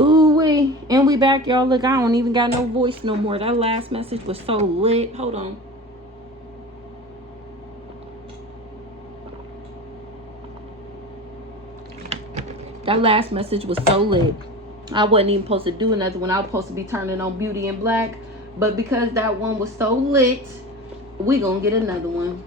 Ooh wee. And we back, y'all. Look, I don't even got no voice no more. That last message was so lit. Hold on. That last message was so lit. I wasn't even supposed to do nothing when I was supposed to be turning on Beauty in Black. But because that one was so lit, we gonna get another one.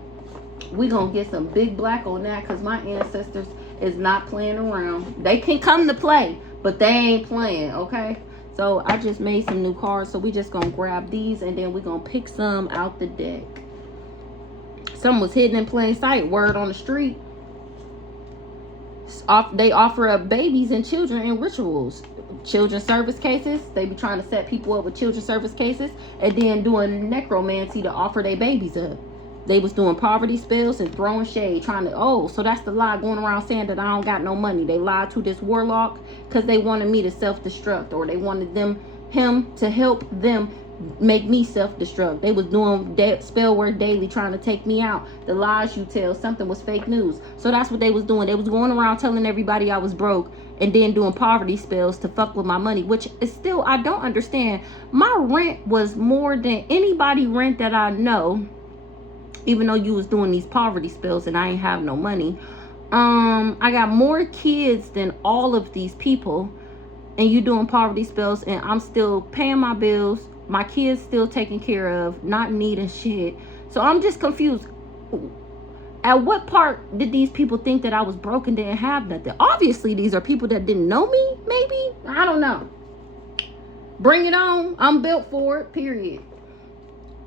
We gonna get some big black on that, because my ancestors is not playing around. They can come to play, but they ain't playing, okay? So I just made some new cards, so we just gonna grab these and then we gonna pick some out the deck. Some was hidden in plain sight. Word on the street. They offer up babies and children in rituals. Children's service cases. They be trying to set people up with children's service cases and then doing necromancy to offer their babies up. They was doing poverty spells and throwing shade, trying to, oh, so that's the lie going around saying that I don't got no money. They lied to this warlock because they wanted me to self-destruct, or they wanted him to help them make me self-destruct. They was doing spell work daily, trying to take me out. The lies you tell, something was fake news. So that's what they was doing. They was going around telling everybody I was broke and then doing poverty spells to fuck with my money, which is still, I don't understand. My rent was more than anybody rent that I know. Even though you was doing these poverty spells and I ain't have no money. I got more kids than all of these people, and you doing poverty spells, and I'm still paying my bills. My kids still taken care of, not needing shit. So I'm just confused. At what part did these people think that I was broke and didn't have nothing? Obviously, these are people that didn't know me, maybe? I don't know. Bring it on. I'm built for it, period.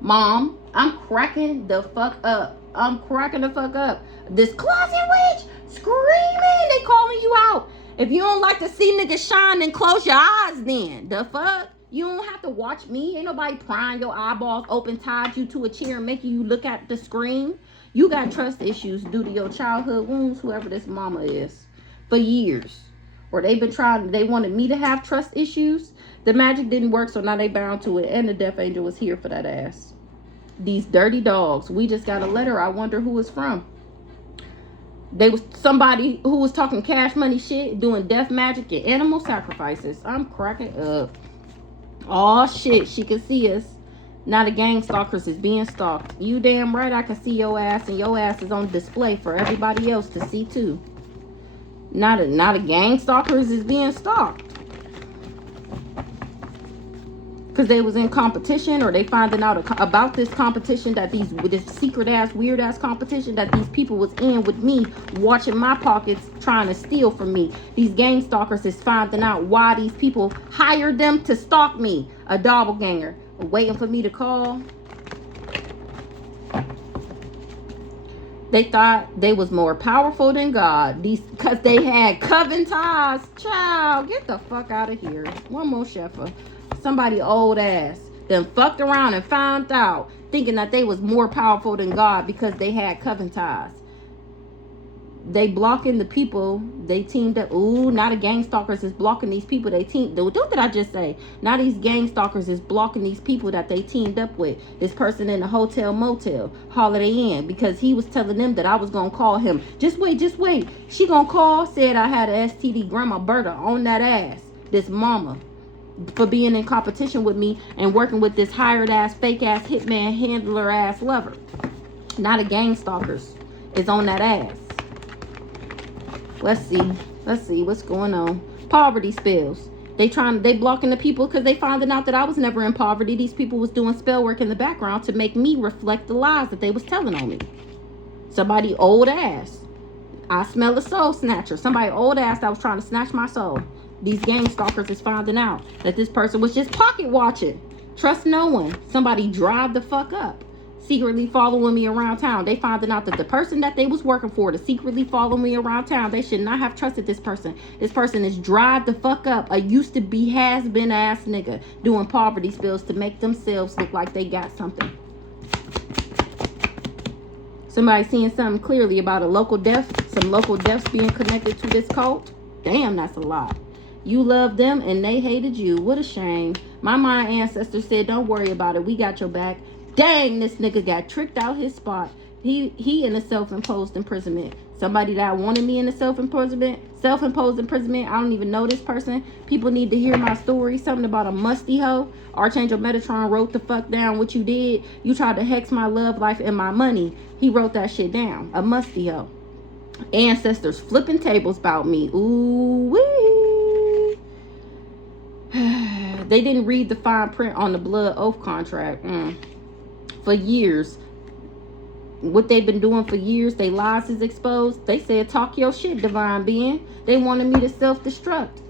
Mom, I'm cracking the fuck up. I'm cracking the fuck up. This closet witch screaming. They calling you out. If you don't like to see niggas shine, then close your eyes then. The fuck? You don't have to watch me. Ain't nobody prying your eyeballs open, tied you to a chair and making you look at the screen. You got trust issues due to your childhood wounds, whoever this mama is, for years. Or they wanted me to have trust issues. The magic didn't work, so now they bound to it. And the death angel was here for that ass. These dirty dogs. We just got a letter. I wonder who it's from. They was somebody who was talking cash money shit, doing death magic and animal sacrifices. I'm cracking up. Oh shit, she can see us. Now the gang stalkers is being stalked. You damn right I can see your ass, and your ass is on display for everybody else to see too. Now the gang stalkers is being stalked. Because they was in competition, or they finding out about this competition, that this secret ass, weird ass competition that these people was in with me, watching my pockets, trying to steal from me. These gang stalkers is finding out why these people hired them to stalk me. A doppelganger, waiting for me to call. They thought they was more powerful than God. Because they had coven ties. Child, get the fuck out of here. One more Sheffer. Somebody old ass then fucked around and found out, thinking that they was more powerful than God because they had coven ties. They blocking the people they teamed up. Ooh, now the gang stalkers is blocking these people they teamed. What did I just say? Now these gang stalkers is blocking these people that they teamed up with. This person in the hotel motel, Holiday Inn, because he was telling them that I was gonna call him. Just wait. She gonna call. Said I had a STD, Grandma Berta, on that ass. This mama. For being in competition with me and working with this hired ass, fake ass, hitman, handler ass lover. Now the gang stalkers is on that ass. Let's see what's going on. Poverty spells. They blocking the people because they finding out that I was never in poverty. These people was doing spell work in the background to make me reflect the lies that they was telling on me. Somebody old ass. I smell a soul snatcher. Somebody old ass that was trying to snatch my soul. These gang stalkers is finding out that this person was just pocket watching. Trust no one. Somebody drive the fuck up. Secretly following me around town. They finding out that the person that they was working for to secretly follow me around town, they should not have trusted this person. This person is drive the fuck up. A used to be has been ass nigga doing poverty spells to make themselves look like they got something. Somebody seeing something clearly about a local death. Some local deaths being connected to this cult. Damn, that's a lot. You loved them and they hated you. What a shame. My ancestors said, don't worry about it. We got your back. Dang, this nigga got tricked out his spot. He in a self-imposed imprisonment. Somebody that wanted me in a self-imposed imprisonment. I don't even know this person. People need to hear my story. Something about a musty hoe. Archangel Metatron wrote the fuck down what you did. You tried to hex my love life and my money. He wrote that shit down. A musty hoe. Ancestors flipping tables about me. Ooh wee. They didn't read the fine print on the blood oath contract. For years. What they've been doing for years, they lies is exposed. They said, talk your shit, divine being. They wanted me to self-destruct.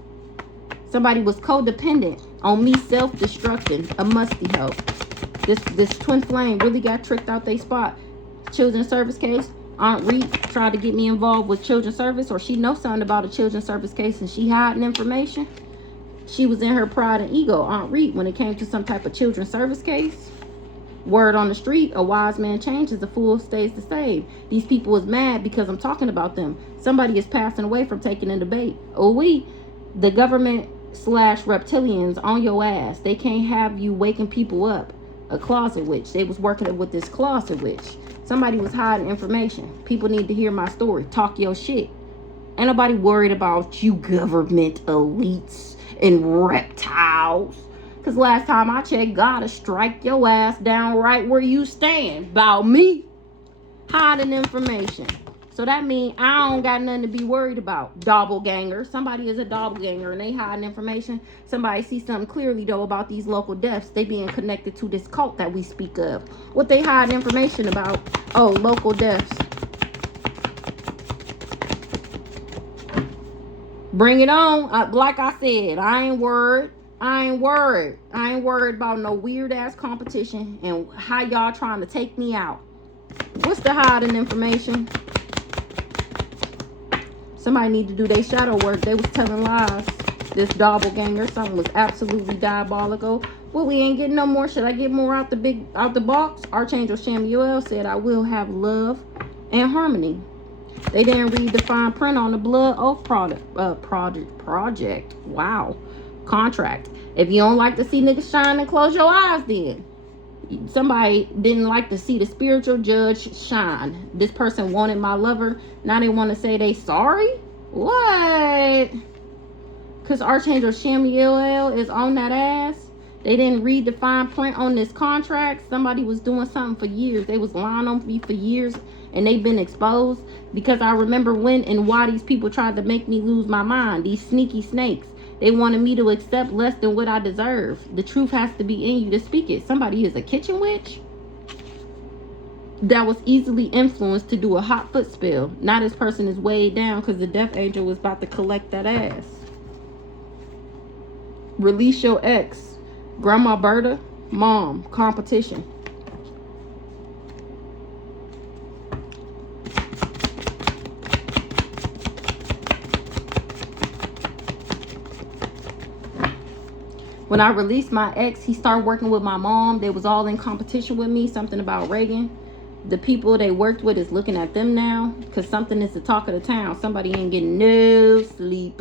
Somebody was codependent on me self-destructing. A musty hoe. This twin flame really got tricked out they spot. Children's service case. Aunt Reed tried to get me involved with children's service, or she knows something about a children's service case and she hiding information. She was in her pride and ego, Aunt Reed, when it came to some type of children's service case. Word on the street, a wise man changes, a fool stays the same. These people is mad because I'm talking about them. Somebody is passing away from taking a debate. The government / reptilians on your ass. They can't have you waking people up. A closet witch. They was working with this closet witch. Somebody was hiding information. People need to hear my story. Talk your shit. Ain't nobody worried about you government elites and reptiles. Because last time I checked, gotta strike your ass down right where you stand. About me hiding information. So that means I don't got nothing to be worried about. Doppelganger. Somebody is a doppelganger and they hiding information. Somebody see something clearly though about these local deaths. They being connected to this cult that we speak of. What they hiding information about? Oh, local deaths. Bring it on. Like I said, I ain't worried. I ain't worried about no weird ass competition and how y'all trying to take me out. What's the hiding information? Somebody need to do their shadow work. They was telling lies. This doppelganger, something was absolutely diabolical. Well, we ain't getting no more. Should I get more out the box? Archangel Shamuel said, I will have love and harmony. They didn't read the fine print on the blood oath project. Wow. Contract. If you don't like to see niggas shine, then close your eyes then. Somebody didn't like to see the spiritual judge shine. This person wanted my lover. Now they want to say they sorry? What? Because Archangel Shamuel is on that ass. They didn't read the fine print on this contract. Somebody was doing something for years. They was lying on me for years and they've been exposed. Because I remember when and why these people tried to make me lose my mind. These sneaky snakes. They wanted me to accept less than what I deserve. The truth has to be in you to speak it. Somebody is a kitchen witch that was easily influenced to do a hot foot spell. Now this person is weighed down because the death angel was about to collect that ass. Release your ex. Grandma Berta, mom, competition. When I released my ex, he started working with my mom. They was all in competition with me. Something about Reagan. The people they worked with is looking at them now. Because something is the talk of the town. Somebody ain't getting no sleep.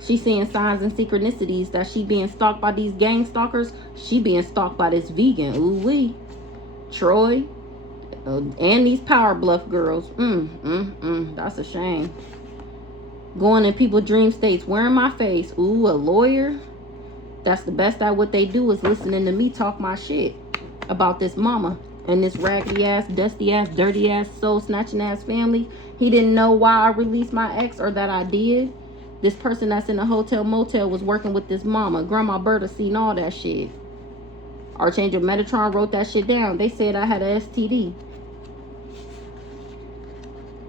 She seeing signs and synchronicities that she being stalked by these gang stalkers. She being stalked by this vegan. Ooh wee. Troy. And these power bluff girls. That's a shame. Going in people's dream states, wearing my face. Ooh, a lawyer. That's the best at what they do is listening to me talk my shit about this mama and this raggedy ass, dusty ass, dirty ass, soul snatching ass family. He didn't know why I released my ex or that I did. This person that's in a hotel motel was working with this mama. Grandma Berta seen all that shit. Archangel Metatron wrote that shit down. They said I had a STD.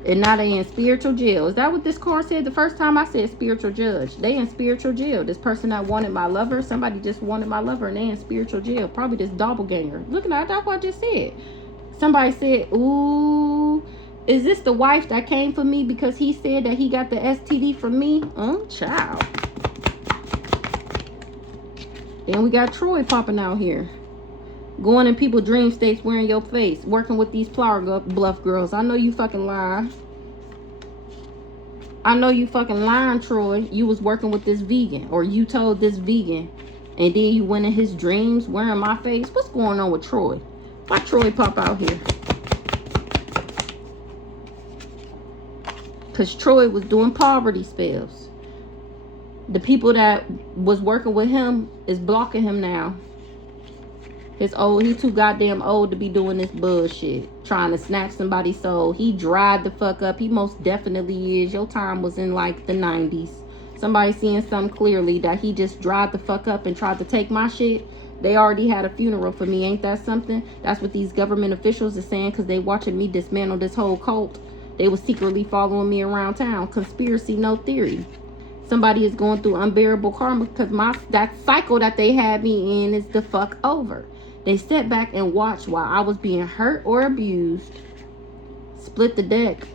And now they in spiritual jail. Is that what this card said? The first time I said spiritual judge. They in spiritual jail. This person that wanted my lover. Somebody just wanted my lover and they in spiritual jail. Probably this doppelganger. Look at that. That's what I just said. Somebody said, ooh, is this the wife that came for me because he said that he got the STD from me? Child. Then we got Troy popping out here. Going in people's dream states, wearing your face. Working with these flower bluff girls. I know you fucking lying. I know you fucking lying, Troy. You was working with this vegan. Or you told this vegan. And then you went in his dreams wearing my face. What's going on with Troy? Why Troy pop out here? Because Troy was doing poverty spells. The people that was working with him is blocking him now. He's too goddamn old to be doing this bullshit. Trying to snatch somebody's soul. He dried the fuck up. He most definitely is. Your time was in like the 90s. Somebody seeing something clearly that he just dried the fuck up and tried to take my shit. They already had a funeral for me. Ain't that something? That's what these government officials are saying because they watching me dismantle this whole cult. They was secretly following me around town. Conspiracy, no theory. Somebody is going through unbearable karma because that cycle that they had me in is the fuck over. They sat back and watched while I was being hurt or abused. Split the deck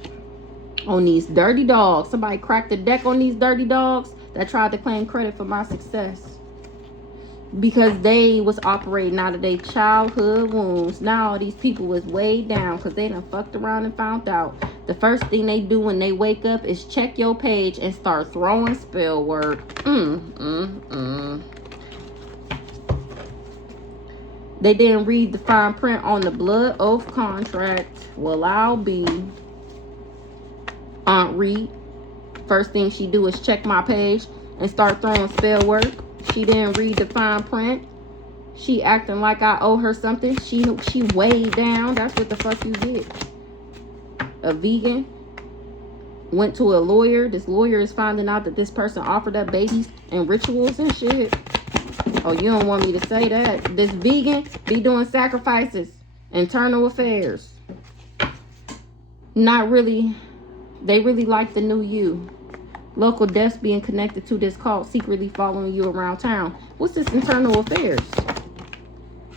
on these dirty dogs. Somebody cracked the deck on these dirty dogs that tried to claim credit for my success. Because they was operating out of their childhood wounds. Now all these people was weighed down because they done fucked around and found out. The first thing they do when they wake up is check your page and start throwing spell work. They didn't read the fine print on the blood oath contract. Well, I'll be Aunt Reed. First thing she do is check my page and start throwing spell work. She didn't read the fine print. She acting like I owe her something. She weighed down. That's what the fuck you get. A vegan went to a lawyer. This lawyer is finding out that this person offered up babies and rituals and shit. Oh, you don't want me to say that. This vegan be doing sacrifices, internal affairs. Not really. They really like the new you. Local deaths being connected to this cult, secretly following you around town. What's this internal affairs?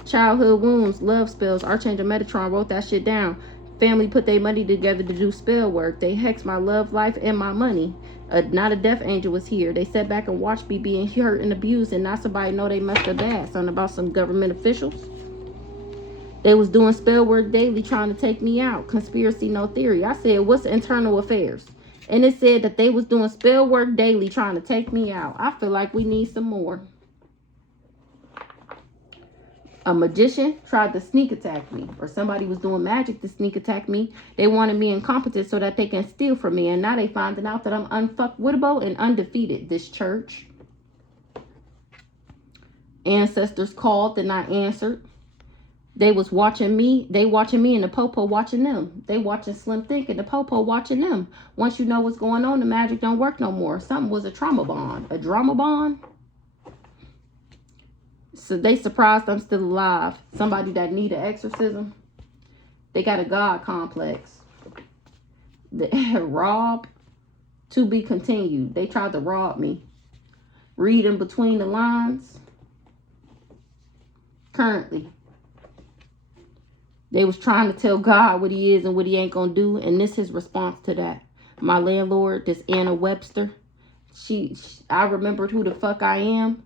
Childhood wounds, love spells. Archangel Metatron wrote that shit down. Family put their money together to do spell work. They hexed my love life and my money. Not a death angel was here. They sat back and watched me being hurt and abused, and not somebody know they messed up bad. Something about some government officials. They was doing spell work daily trying to take me out. Conspiracy, no theory. I said, what's internal affairs? And it said that they was doing spell work daily trying to take me out. I feel like we need some more. A magician tried to sneak attack me, or somebody was doing magic to sneak attack me. They wanted me incompetent so that they can steal from me, and now they finding out that I'm unfuckwittable and undefeated. This church. Ancestors called and I answered. They was watching me. They watching me and the popo watching them. They watching Slim Thick and the popo watching them. Once you know what's going on, the magic don't work no more. Something was a trauma bond. A drama bond. So they surprised I'm still alive. Somebody that need an exorcism. They got a God complex. Rob. To be continued. They tried to rob me. Reading between the lines. Currently. They was trying to tell God what he is and what he ain't gonna do. And this is his response to that. My landlord, this Anna Webster. I remembered who the fuck I am.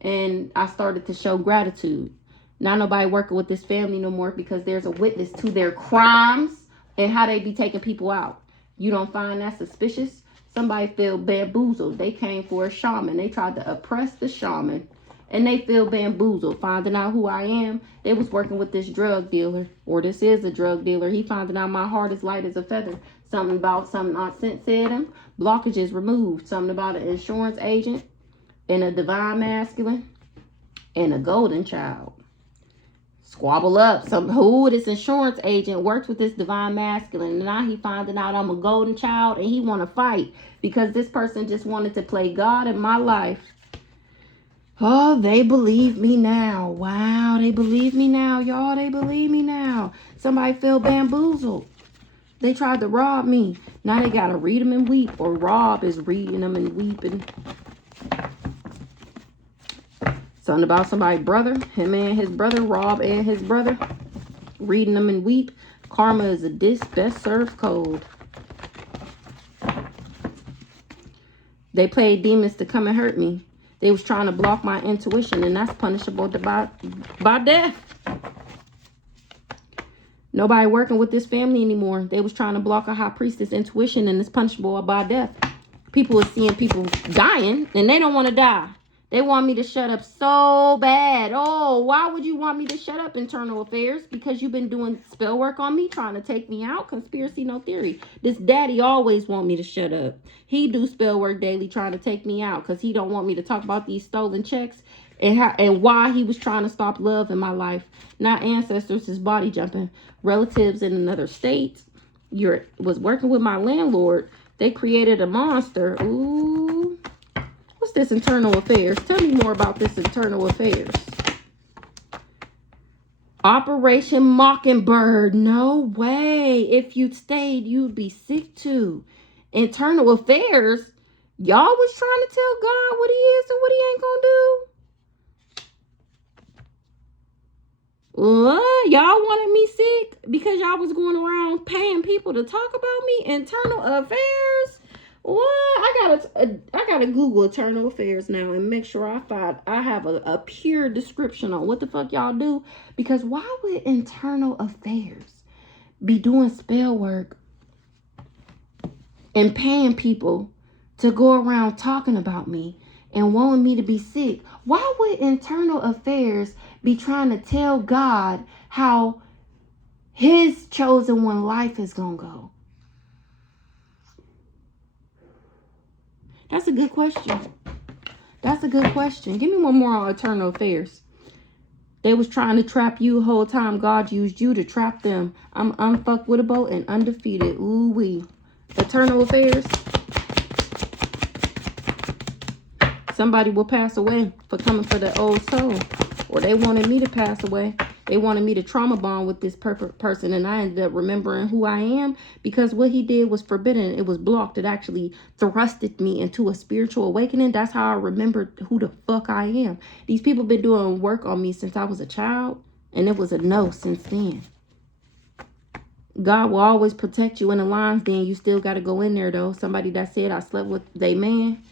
And I started to show gratitude. Not nobody working with this family no more because there's a witness to their crimes and how they be taking people out. You don't find that suspicious? Somebody feel bamboozled. They came for a shaman. They tried to oppress the shaman. And they feel bamboozled. Finding out who I am. They was working with this drug dealer. Or this is a drug dealer. He finding out my heart is light as a feather. Something about something I said him. Blockages removed. Something about an insurance agent. And a divine masculine. And a golden child. Squabble up. This insurance agent works with this divine masculine. And now he finding out I'm a golden child. And he want to fight. Because this person just wanted to play God in my life. Oh, they believe me now. Wow, they believe me now, y'all. They believe me now. Somebody feel bamboozled. They tried to rob me. Now they got to read them and weep. Or Rob is reading them and weeping. Something about somebody's brother. Him and his brother. Rob and his brother. Reading them and weep. Karma is a best served code. They played demons to come and hurt me. They was trying to block my intuition, and that's punishable by death. Nobody working with this family anymore. They was trying to block a high priestess intuition, and it's punishable by death. People are seeing people dying, and they don't want to die. They want me to shut up so bad. Oh, why would you want me to shut up, internal affairs? Because you've been doing spell work on me, trying to take me out. Conspiracy, no theory. This daddy always want me to shut up. He do spell work daily, trying to take me out because he don't want me to talk about these stolen checks and why he was trying to stop love in my life. Not ancestors, his body jumping. Relatives in another state. Was working with my landlord. They created a monster. Ooh. What's this internal affairs? Tell me more about this internal affairs. Operation Mockingbird. No way. If you'd stayed, you'd be sick too. Internal affairs. Y'all was trying to tell God what he is and what he ain't gonna do. What? Y'all wanted me sick because y'all was going around paying people to talk about me? Internal affairs? What? I gotta Google internal affairs now and make sure I have a pure description on what the fuck y'all do. Because why would internal affairs be doing spell work and paying people to go around talking about me and wanting me to be sick? Why would internal affairs be trying to tell God how his chosen one life is gonna go? That's a good question. That's a good question. Give me one more on eternal affairs. They was trying to trap you the whole time. God used you to trap them. I'm unfuckwittable and undefeated. Ooh wee. Eternal affairs. Somebody will pass away for coming for the old soul. Or they wanted me to pass away. They wanted me to trauma bond with this perfect person. And I ended up remembering who I am because what he did was forbidden. It was blocked. It actually thrusted me into a spiritual awakening. That's how I remembered who the fuck I am. These people been doing work on me since I was a child. And it was a no since then. God will always protect you in the lines. Then you still got to go in there though. Somebody that said I slept with they man.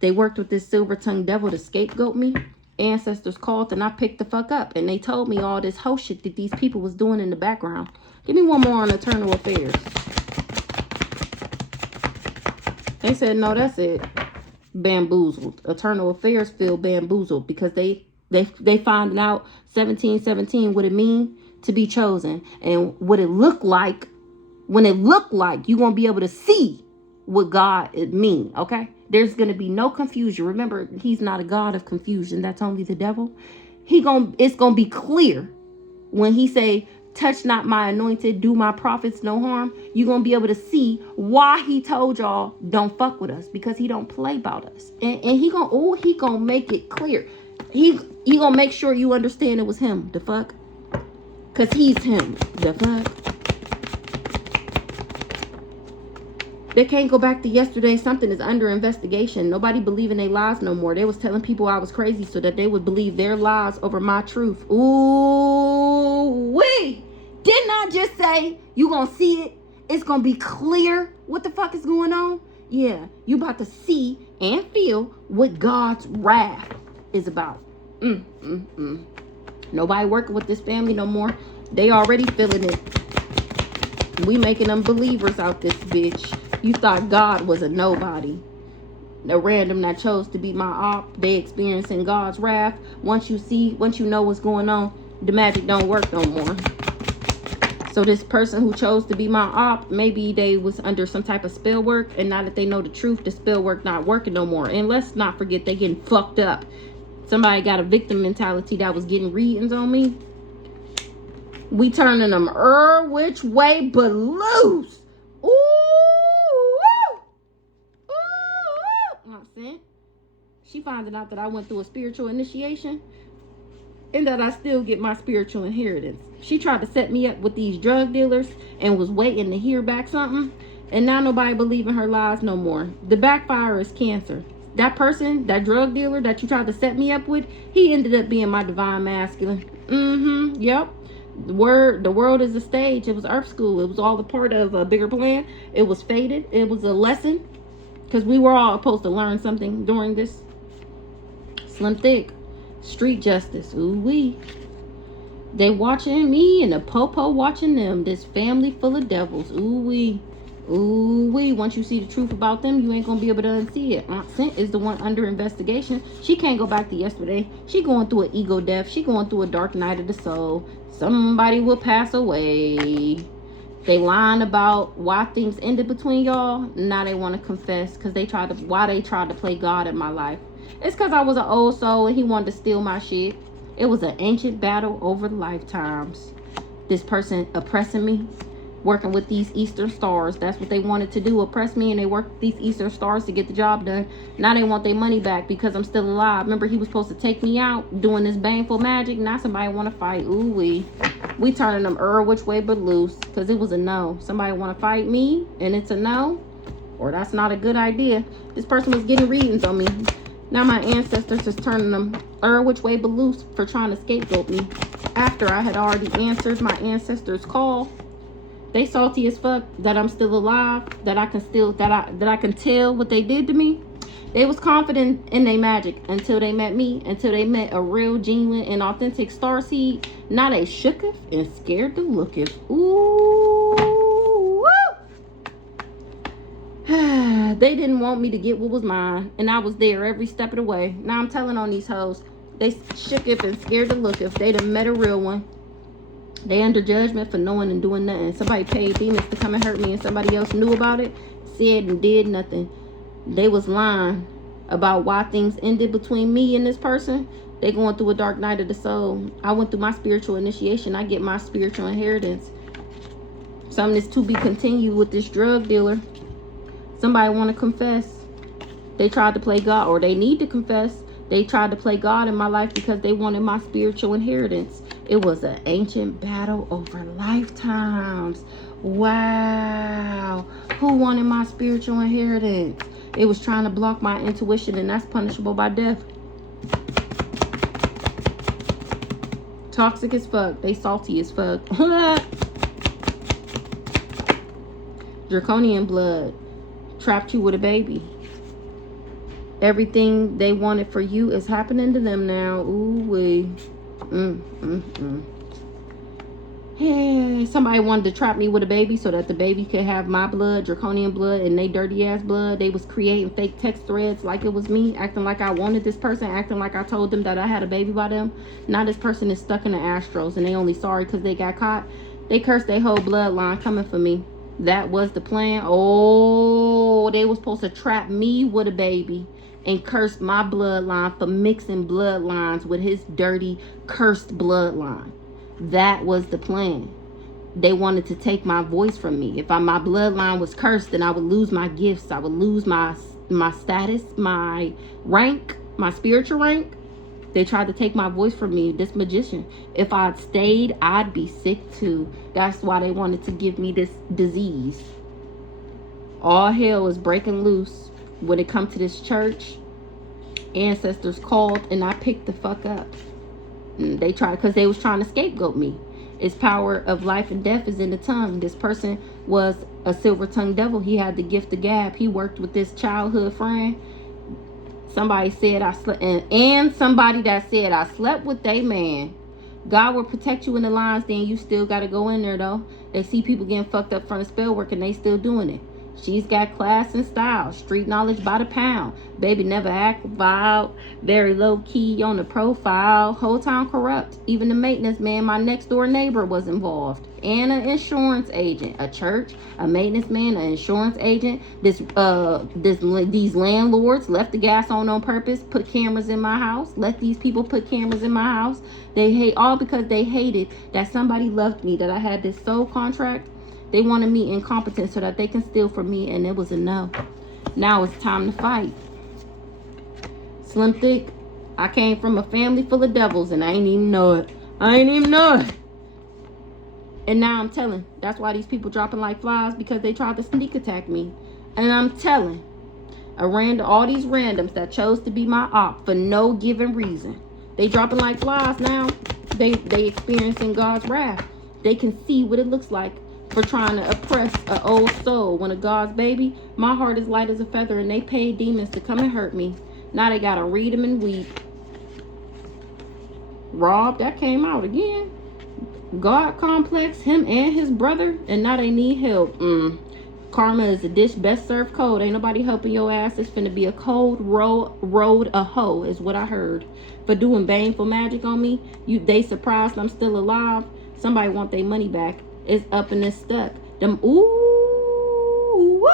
They worked with this silver-tongued devil to scapegoat me. Ancestors called and I picked the fuck up. And they told me all this whole shit that these people was doing in the background. Give me one more on eternal affairs. They said, no, that's it. Bamboozled. Eternal affairs feel bamboozled because they find out 1717 what it mean to be chosen. And what it looked like. When it looked like you're going to be able to see what God it mean. Okay. There's going to be no confusion. Remember, he's not a God of confusion. That's only the devil. It's going to be clear when he say, touch not my anointed, do my prophets no harm. You're going to be able to see why he told y'all don't fuck with us, because he don't play about us. And he going to make it clear. He going to make sure you understand it was him. The fuck? Because he's him. The fuck? They can't go back to yesterday. Something is under investigation. Nobody believing their lies no more. They was telling people I was crazy so that they would believe their lies over my truth. Ooh, wee! Didn't I just say you gonna see it? It's gonna be clear what the fuck is going on? Yeah, you about to see and feel what God's wrath is about. Nobody working with this family no more. They already feeling it. We making them believers out this bitch. You thought God was a nobody. A random that chose to be my op. They experiencing God's wrath. Once you know what's going on, the magic don't work no more. So this person who chose to be my op, maybe they was under some type of spell work. And now that they know the truth, the spell work not working no more. And let's not forget they getting fucked up. Somebody got a victim mentality that was getting readings on me. We turning them which way but loose. Ooh. She finding out that I went through a spiritual initiation and that I still get my spiritual inheritance. She tried to set me up with these drug dealers and was waiting to hear back something. And now nobody believe in her lies no more. The backfire is cancer. That person, that drug dealer that you tried to set me up with, he ended up being my divine masculine. Yep. The world is a stage. It was Earth School. It was all a part of a bigger plan. It was fated. It was a lesson. Because we were all supposed to learn something during this. Slim thick. Street justice. Ooh wee. They watching me and the popo watching them. This family full of devils. Ooh wee. Ooh wee, once you see the truth about them, you ain't gonna be able to unsee it. Aunt Sint is the one under investigation. She can't go back to yesterday. She going through an ego death. She going through a dark night of the soul. Somebody will pass away. They lying about why things ended between y'all. Now they want to confess because they tried to play God in my life. It's because I was an old soul and he wanted to steal my shit. It was an ancient battle over lifetimes. This person oppressing me, working with these Eastern stars. That's what they wanted to do, oppress me, and they worked these Eastern stars to get the job done. Now they want their money back because I'm still alive. Remember, he was supposed to take me out doing this baneful magic. Now somebody want to fight. Ooh wee. We turning them which way but loose because it was a no. Somebody want to fight me and it's a no, or that's not a good idea. This person was getting readings on me. Now my ancestors is turning them which way but loose for trying to scapegoat me after I had already answered my ancestors' call. They salty as fuck that I'm still alive, that I can tell what they did to me. They was confident in their magic until they met me, until they met a real, genuine, and authentic starseed. Now they shooketh and scared to looketh. Ooh, woo. They didn't want me to get what was mine, and I was there every step of the way. Now I'm telling on these hoes, they shooketh and scared to looketh. They done met a real one. They under judgment for knowing and doing nothing. Somebody paid demons to come and hurt me and somebody else knew about it, said and did nothing. They was lying about why things ended between me and this person. They going through a dark night of the soul. I went through my spiritual initiation. I get my spiritual inheritance. Something is to be continued with this drug dealer. Somebody want to confess. They tried to play God, or they need to confess. They tried to play God in my life because they wanted my spiritual inheritance. It was an ancient battle over lifetimes. Wow. Who wanted my spiritual inheritance? It was trying to block my intuition, and that's punishable by death. Toxic as fuck. They salty as fuck. Draconian blood. Trapped you with a baby. Everything they wanted for you is happening to them now. Ooh wee. Hey, somebody wanted to trap me with a baby so that the baby could have my blood, draconian blood, and they dirty ass blood. They was creating fake text threads like it was me, acting like I wanted this person, acting like I told them that I had a baby by them. Now this person is stuck in the Astros and they only sorry because they got caught. They cursed their whole bloodline coming for me. That was the plan. Oh, they was supposed to trap me with a baby and curse my bloodline for mixing bloodlines with his dirty, cursed bloodline. That was the plan. They wanted to take my voice from me. If my bloodline was cursed, then I would lose my gifts. I would lose my status, my rank, my spiritual rank. They tried to take my voice from me, this magician. If I'd stayed, I'd be sick too. That's why they wanted to give me this disease. All hell is breaking loose when it comes to this church. Ancestors called and I picked the fuck up. They tried because they was trying to scapegoat me. Its power of life and death is in the tongue. This person was a silver-tongued devil. He had the gift of gab. He worked with this childhood friend. Somebody said I slept, and somebody that said I slept with they man. God will protect you in the lines, then you still got to go in there though. They see people getting fucked up from the spell work and they still doing it. She's got class and style, street knowledge by the pound. Baby never act wild, very low key on the profile. Whole time corrupt. Even the maintenance man, my next door neighbor, was involved. And an insurance agent, a church, a maintenance man, an insurance agent. These landlords left the gas on purpose, put cameras in my house. Let these people put cameras in my house. They hate all because they hated that somebody loved me, that I had this soul contract. They wanted me incompetent so that they can steal from me, and it was a no. Now it's time to fight. Slim Thick, I came from a family full of devils, and I ain't even know it. I ain't even know it. And now I'm telling. That's why these people dropping like flies, because they tried to sneak attack me. And I'm telling. All these randoms that chose to be my op for no given reason. They dropping like flies now. They experiencing God's wrath. They can see what it looks like for trying to oppress an old soul. When a God's baby, my heart is light as a feather, and they paid demons to come and hurt me. Now they gotta read them and weep. Rob, that came out again. God complex, him and his brother, and now they need help. Karma is a dish best served cold. Ain't nobody helping your ass. It's finna be a cold road a hoe is what I heard. For doing baneful magic on me. They surprised I'm still alive. Somebody want their money back. It's up and it's stuck. Them ooh woo.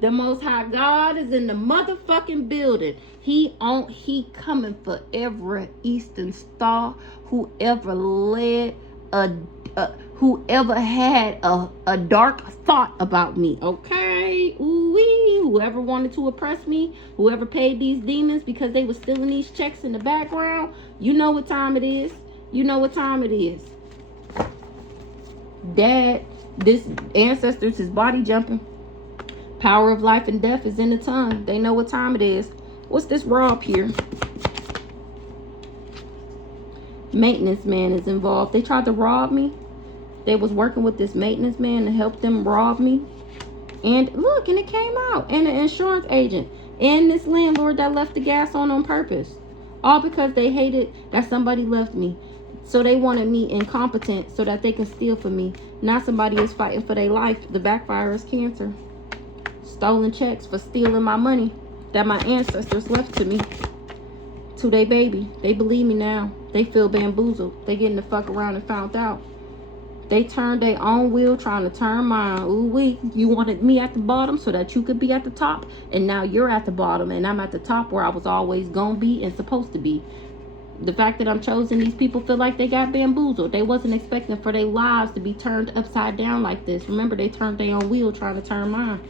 The Most High God is in the motherfucking building. He coming for every Eastern Star whoever led whoever had a dark thought about me. Okay, ooh-wee. Whoever wanted to oppress me, whoever paid these demons because they were stealing these checks in the background, you know what time it is. You know what time it is. Dad, this ancestors is body jumping. Power of life and death is in the tongue. They know what time it is. What's this rob here? Maintenance man is involved. They tried to rob me. They was working with this maintenance man to help them rob me. And look, and it came out. And the insurance agent. And this landlord that left the gas on purpose. All because they hated that somebody left me. So they wanted me incompetent so that they can steal from me. Now somebody is fighting for their life. The backfire is cancer. Stolen checks for stealing my money that my ancestors left to me. To their baby. They believe me now. They feel bamboozled. They getting the fuck around and found out. They turned their own wheel trying to turn mine. Ooh wee. You wanted me at the bottom so that you could be at the top. And now you're at the bottom and I'm at the top where I was always gonna be and supposed to be. The fact that I'm chosen, these people feel like they got bamboozled. They wasn't expecting for their lives to be turned upside down like this. Remember, they turned their own wheel trying to turn mine.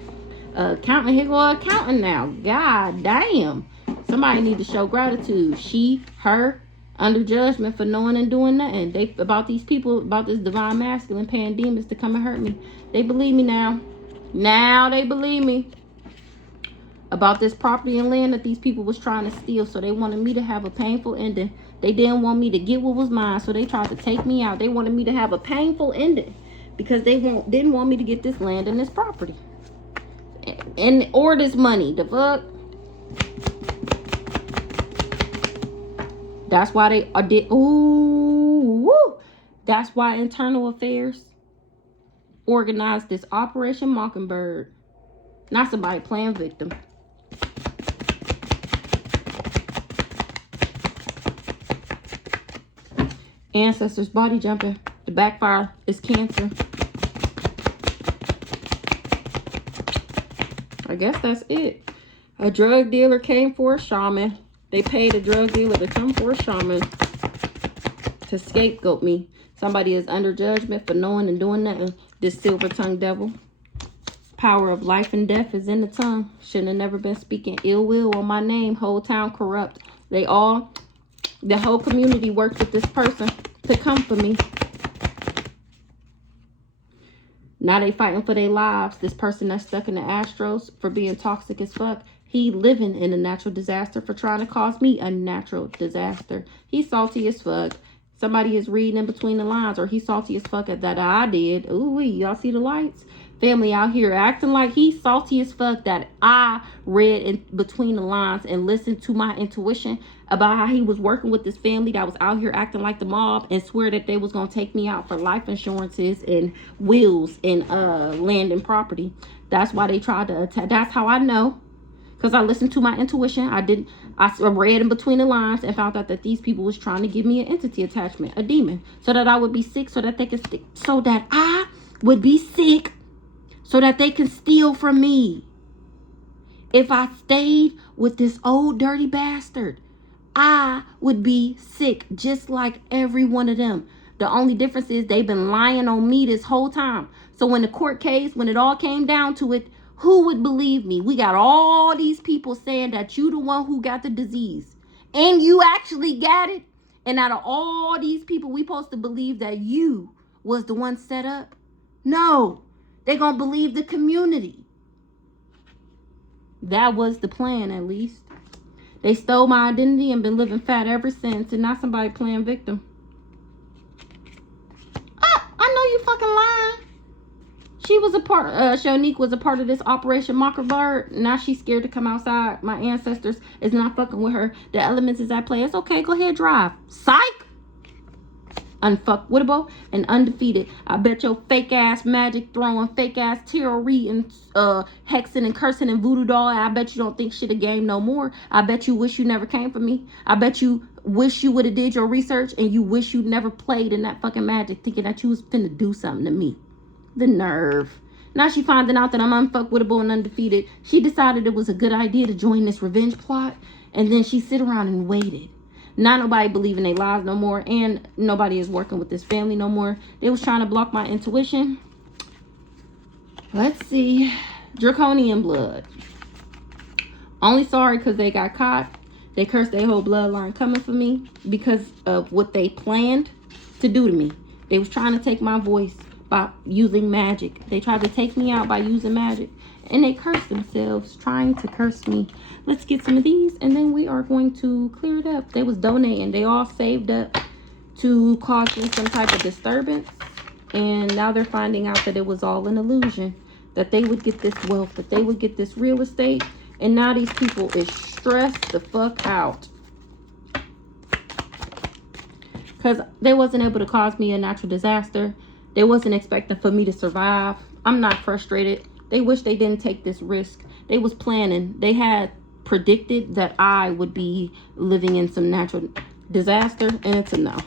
Accountant, here go accountant now. God damn. Somebody need to show gratitude. She, her, under judgment for knowing and doing nothing. They about these people, about this divine masculine paying demons to come and hurt me. They believe me now. Now they believe me. About this property and land that these people was trying to steal. So they wanted me to have a painful ending. They didn't want me to get what was mine. So they tried to take me out. They wanted me to have a painful ending. Because they didn't want me to get this land and this property. Or this money. The fuck? That's why they did. Ooh, woo. That's why Internal Affairs organized this Operation Mockingbird. Not somebody playing victim. Ancestors body jumping. The backfire is cancer. I guess that's it. A drug dealer came for a shaman. They paid a drug dealer to come for a shaman to scapegoat me. Somebody is under judgment for knowing and doing nothing. This silver-tongued devil. Power of life and death is in the tongue. Shouldn't have never been speaking ill will on my name. Whole town corrupt. The whole community worked with this person to come for me. Now they fighting for their lives. This person that's stuck in the Astros for being toxic as fuck. He living in a natural disaster for trying to cause me a natural disaster. He's salty as fuck. Somebody is reading in between the lines, or he's salty as fuck at that I did. Ooh, y'all see the lights? Family out here acting like he's salty as fuck that I read in between the lines and listened to my intuition about how he was working with this family that was out here acting like the mob and swear that they was going to take me out for life insurances and wills and land and property. That's why they tried to attack. That's how I know. Because I listened to my intuition. I read in between the lines and found out that these people was trying to give me an entity attachment, a demon, so that I would be sick, so that they could stick, so that I would be sick, so that they can steal from me. If I stayed with this old dirty bastard, I would be sick just like every one of them. The only difference is they've been lying on me this whole time. So when the court case, when it all came down to it, who would believe me? We got all these people saying that you the one who got the disease. And you actually got it. And out of all these people, we supposed to believe that you was the one set up? No. They're going to believe the community. That was the plan, at least. They stole my identity and been living fat ever since. And now somebody playing victim. I know you fucking lying. She was a part, Shonique was a part of this Operation Mockingbird. Now she's scared to come outside. My ancestors is not fucking with her. The elements is at play. It's okay. Go ahead, drive. Psych. unfuckwittable and undefeated. I bet your fake ass magic throwing, fake ass tarot reading, hexing and cursing and voodoo doll. I bet you don't think shit a game no more. I bet you wish you never came for me. I bet you wish you would have did your research, and you wish you never played in that fucking magic thinking that you was finna do something to me. The nerve. Now she finding out that I'm unfuckwittable and undefeated. She decided it was a good idea to join this revenge plot, and then she sit around and waited. Not nobody believing they lies no more, and nobody is working with this family no more. They was trying to block my intuition. Let's see. Draconian blood. Only sorry because they got caught. They cursed their whole bloodline coming for me because of what they planned to do to me. They was trying to take my voice by using magic. They tried to take me out by using magic. And they cursed themselves trying to curse me. Let's get some of these, and then we are going to clear it up. They was donating. They all saved up to cause me some type of disturbance. And now they're finding out that it was all an illusion. That they would get this wealth. That they would get this real estate. And now these people is stressed the fuck out. Because they wasn't able to cause me a natural disaster. They wasn't expecting for me to survive. I'm not frustrated. They wish they didn't take this risk. They was planning. They had predicted that I would be living in some natural disaster, and it's a no.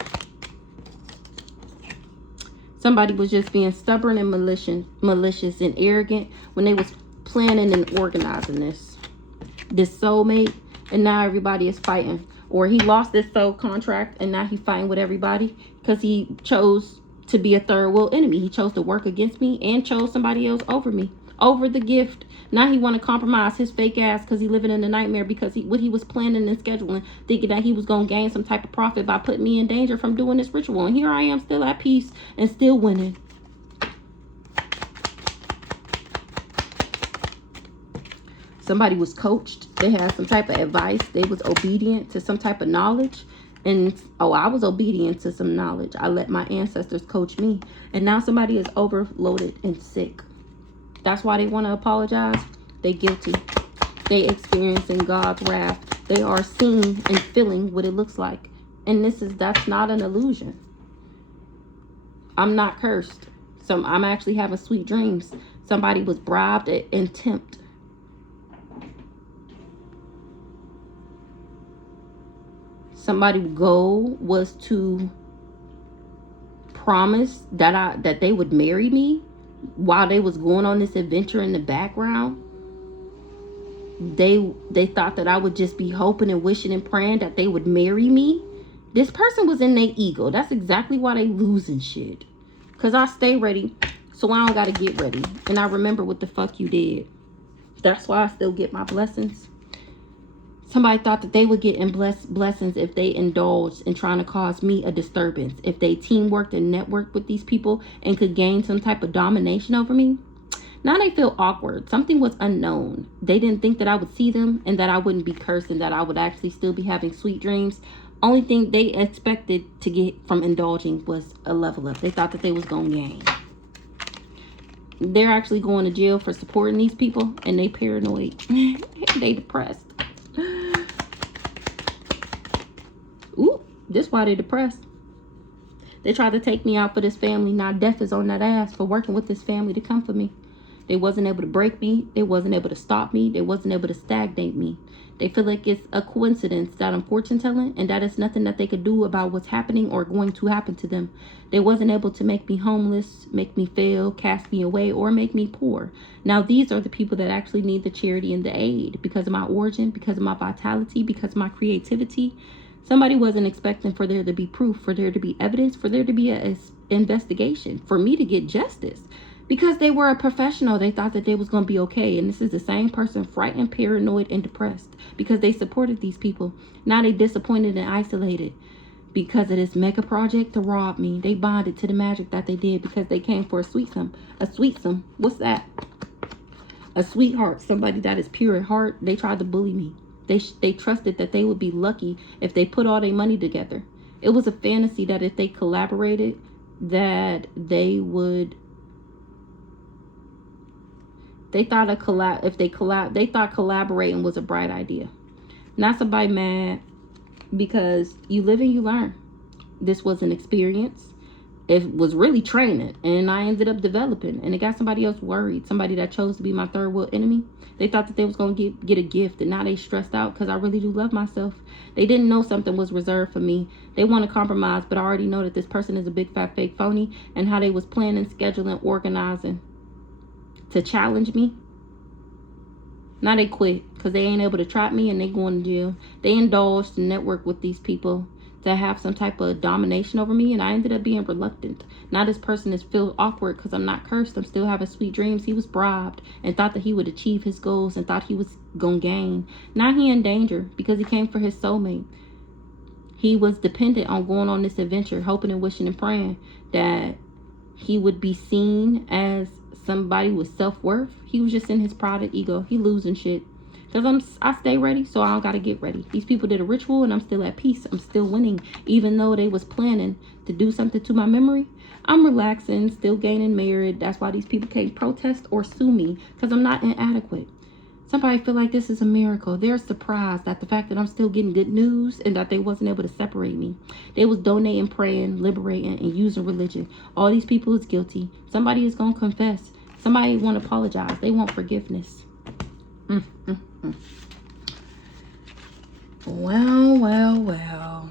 Somebody was just being stubborn and malicious and arrogant when they was planning and organizing this soulmate, and now everybody is fighting. Or he lost this soul contract, and now he's fighting with everybody because he chose to be a third world enemy. He chose to work against me and chose somebody else over me, over the gift. Now he want to compromise his fake ass because he living in a nightmare, because what he was planning and scheduling, thinking that he was going to gain some type of profit by putting me in danger from doing this ritual. And here I am still at peace and still winning. Somebody was coached. They had some type of advice. They was obedient to some type of knowledge. And, I was obedient to some knowledge. I let my ancestors coach me. And now somebody is overloaded and sick. That's why they want to apologize. They guilty. They experiencing God's wrath. They are seeing and feeling what it looks like. And that's not an illusion. I'm not cursed. I'm actually having sweet dreams. Somebody was bribed and tempted. Somebody's goal was to promise that they would marry me while they was going on this adventure in the background. They thought that I would just be hoping and wishing and praying that they would marry me. This person was in their ego. That's exactly why they losing shit. Because I stay ready, so I don't got to get ready. And I remember what the fuck you did. That's why I still get my blessings. Somebody thought that they would get blessings if they indulged in trying to cause me a disturbance. If they teamworked and networked with these people and could gain some type of domination over me. Now they feel awkward. Something was unknown. They didn't think that I would see them and that I wouldn't be cursed and that I would actually still be having sweet dreams. Only thing they expected to get from indulging was a level up. They thought that they was going to gain. They're actually going to jail for supporting these people, and they paranoid. They depressed. Ooh, this why they depressed. They tried to take me out for this family. Now death is on that ass for working with this family to come for me. They wasn't able to break me. They wasn't able to stop me. They wasn't able to stagnate me. They feel like it's a coincidence that I'm fortune telling, and that is nothing that they could do about what's happening or going to happen to them. They wasn't able to make me homeless, make me fail, cast me away, or make me poor. Now these are the people that actually need the charity and the aid because of my origin, because of my vitality, because of my creativity. Somebody wasn't expecting for there to be proof, for there to be evidence, for there to be an investigation, for me to get justice. Because they were a professional, they thought that they was going to be okay. And this is the same person, frightened, paranoid, and depressed. Because they supported these people. Now they disappointed and isolated. Because of this mega project to rob me. They bonded to the magic that they did because they came for a sweetsome. A sweetsome? What's that? A sweetheart. Somebody that is pure at heart. They tried to bully me. They trusted that they would be lucky if they put all their money together. It was a fantasy that if they collaborated, that they would... They thought they thought collaborating was a bright idea. Not somebody mad because you live and you learn. this was an experience. It was really training, and I ended up developing, and it got somebody else worried. Somebody that chose to be my third world enemy. They thought that they was going to get a gift, and now they stressed out because I really do love myself. They didn't know something was reserved for me. They want to compromise, but I already know that this person is a big fat fake phony, and how they was planning, scheduling, organizing to challenge me. Now they quit because they ain't able to trap me, and they going to jail. They indulged and network with these people to have some type of domination over me, and I ended up being reluctant. Now this person is feel awkward because I'm not cursed. I'm still having sweet dreams. He was bribed and thought that he would achieve his goals and thought he was gonna gain. Now he in danger because he came for his soulmate. He was dependent on going on this adventure, hoping and wishing and praying that he would be seen as somebody with self-worth. He was just in his pride and ego. He losing shit. Because I stay ready, so I don't got to get ready. These people did a ritual, and I'm still at peace. I'm still winning. Even though they was planning to do something to my memory, I'm relaxing, still gaining merit. That's why these people can't protest or sue me, because I'm not inadequate. Somebody feel like this is a miracle. They're surprised at the fact that I'm still getting good news and that they wasn't able to separate me. They was donating, praying, liberating, and using religion. All these people is guilty. Somebody is going to confess. Somebody want to apologize. They want forgiveness. Well.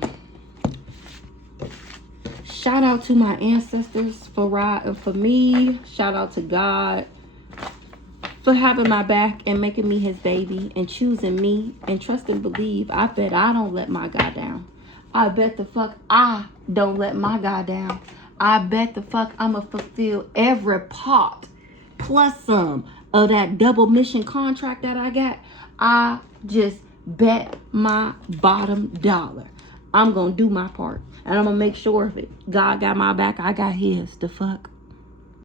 Shout out to my ancestors for riding for me. Shout out to God for having my back and making me his baby and choosing me and trust and believe. I bet I don't let my God down. I bet the fuck I don't let my God down. I bet the fuck I'ma fulfill every part plus some of that double mission contract that I got. I just bet my bottom dollar I'm gonna do my part, and I'm gonna make sure if God got my back, I got his. The fuck.